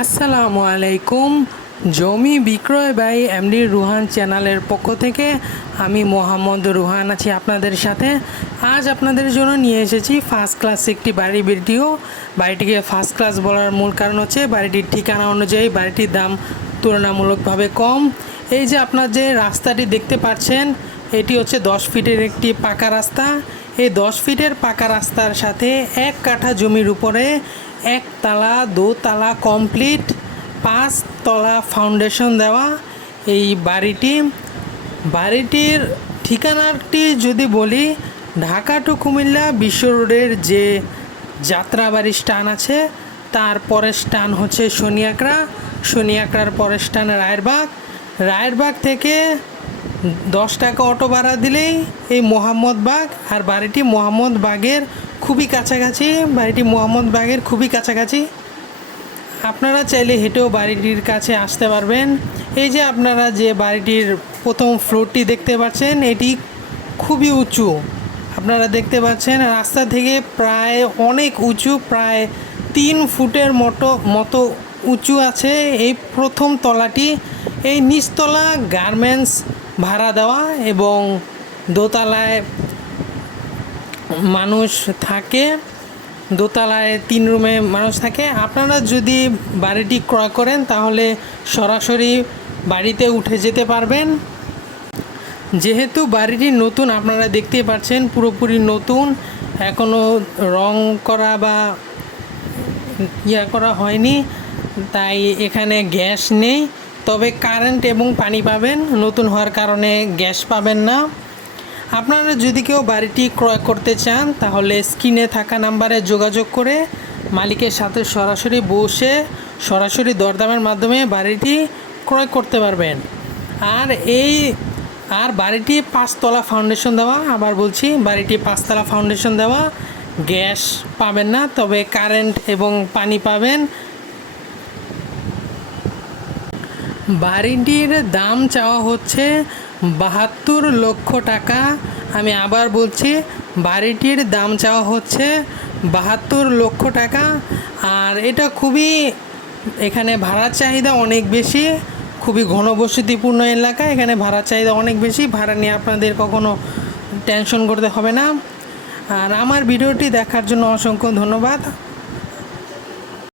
আসসালামু আলাইকুম। জমি বিক্রয় বাই এমডি রুহান চ্যানেলের পক্ষ থেকে আমি মোহাম্মদ রুহান আছি আপনাদের সাথে। আজ আপনাদের জন্য নিয়ে এসেছি ফার্স্ট ক্লাস একটি বাড়ির ভিডিও। বাড়িটিকে ফার্স্ট ক্লাস বলার মূল কারণ হচ্ছে বাড়িটির ঠিকানা অনুযায়ী বাড়িটির দাম তুলনামূলকভাবে কম। এই যে আপনার যে রাস্তাটি দেখতে পাচ্ছেন, এটি হচ্ছে 10 ফিটের একটি পাকা রাস্তা। এই 10 ফিটের পাকা রাস্তার সাথে 1 কাঠা জমির উপরে একতলা দোতলা কমপ্লিট 5 তলা ফাউন্ডেশন দেওয়া এই বাড়িটির ঠিকানাটি যদি বলি, ঢাকা টু কুমিল্লা বিশ্ব রোডের যে যাত্রাবাড়ি স্টান আছে তার পরের স্টান হচ্ছে শনিয়াকড়ার পরের স্টান রায়েরবাগ থেকে 10 টাকা অটো ভাড়া দিলেই এই মোহাম্মদবাগ। আর বাড়িটি মোহাম্মদবাগের খুবই কাছাকাছি। আপনারা চাইলে হেঁটেও বাড়িটির কাছে আসতে পারবেন। এই যে আপনারা যে বাড়িটির প্রথম ফ্লোরটি দেখতে পাচ্ছেন, এটি খুবই উঁচু। আপনারা দেখতে পাচ্ছেন রাস্তা থেকে প্রায় অনেক উঁচু, প্রায় 3 ফুটের মতো উঁচু আছে এই প্রথম তলাটি। এই নিচতলা গার্মেন্টস ভাড়া দেওয়া এবং দোতলায় মানুষ থাকে, দোতলায় 3 রুমে মানুষ থাকে। আপনারা যদি বাড়িটি ক্রয় করেন তাহলে সরাসরি বাড়িতে উঠে যেতে পারবেন। যেহেতু বাড়িটি নতুন, আপনারা দেখতেই পাচ্ছেন পুরোপুরি নতুন, এখনও রং করা বা করা হয়নি, তাই এখানে গ্যাস নেই। তবে কারেন্ট এবং পানি পাবেন, নতুন হওয়ার কারণে গ্যাস পাবেন না। আপনারা যদি কেউ বাড়িটি ক্রয় করতে চান তাহলে স্ক্রিনে থাকা নাম্বারে যোগাযোগ করে মালিকের সাথে সরাসরি বসে সরাসরি দরদামের মাধ্যমে বাড়িটি ক্রয় করতে পারবেন। আর বাড়িটি 5 তলা ফাউন্ডেশন দেওয়া। আবার বলছি, বাড়িটি 5 তলা ফাউন্ডেশন দেওয়া। গ্যাস পাবেন না, তবে কারেন্ট এবং পানি পাবেন। বাড়িটির দাম চাওয়া হচ্ছে 72 লক্ষ টাকা। আমি আবার বলছি, বাড়িটির দাম চাওয়া হচ্ছে 72 লক্ষ টাকা। আর এটা এখানে ভাড়ার চাহিদা অনেক বেশি, খুবই ঘনবসতিপূর্ণ এলাকা, এখানে ভাড়ার চাহিদা অনেক বেশি। ভাড়া নিয়ে আপনাদের কখনো টেনশন করতে হবে না। আর আমার ভিডিওটি দেখার জন্য অসংখ্য ধন্যবাদ।